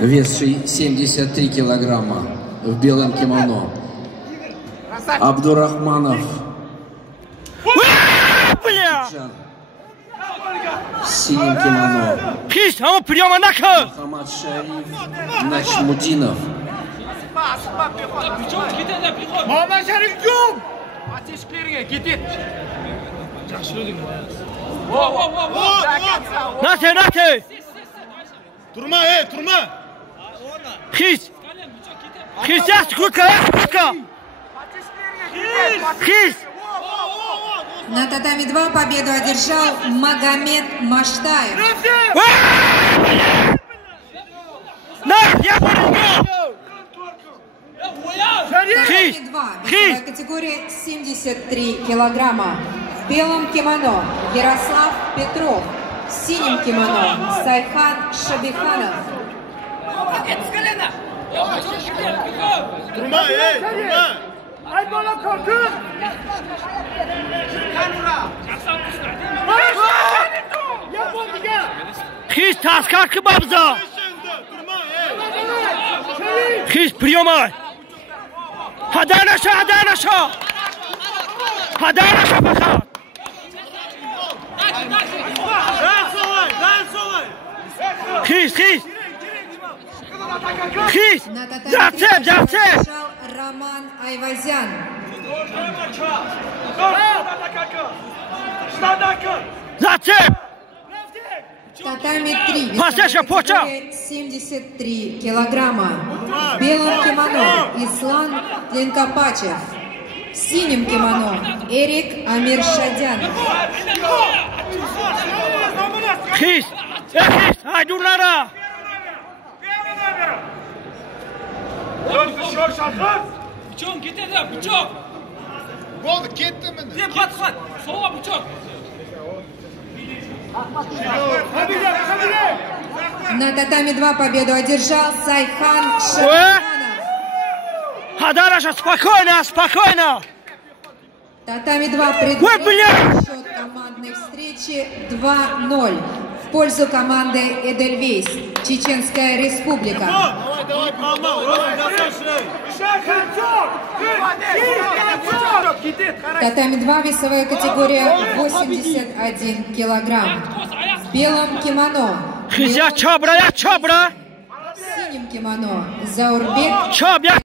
Вес 73 килограмма в белом кимоно. Абдурахманов. В синем кимоно. Мухаммад Шариф Начмудинов. Мухаммад Шариф жум! Нате! Турма, турма! Хис! На татами 2 победу одержал Магомед Маштаев. Татами 2, весовая категория 73 килограмма. В белом кимоно Ярослав Петров. В синем кимоно Сайхан Шабиханов. Турма, турма! Хис таскар кыбабза! Хис приема! Хаданаша! Баха! Хис! На татами Зацеп! Роман Айвазян. Зацеп! Татами 3, Пасеша, поча! 73 килограмма. В белом кимоно Ислам Ленкопачев. В синем кимоно Эрик Амиршадян. Хис! Айдулара! Bıçağım getir de bıçak. Oldu, kettim ben. Dep batsan. Sola bıçak. На татами 2 победу одержал Сайхан Шабиханов. Хаданаша, спокойно! Татами 2 предварительный счет командной встречи 2-0 в пользу команды Эдельвейс, Чеченская Республика. Татами 2, весовая категория 81 килограмм. В белом кимоно. Хизя чабра! В синем кимоно Заурбек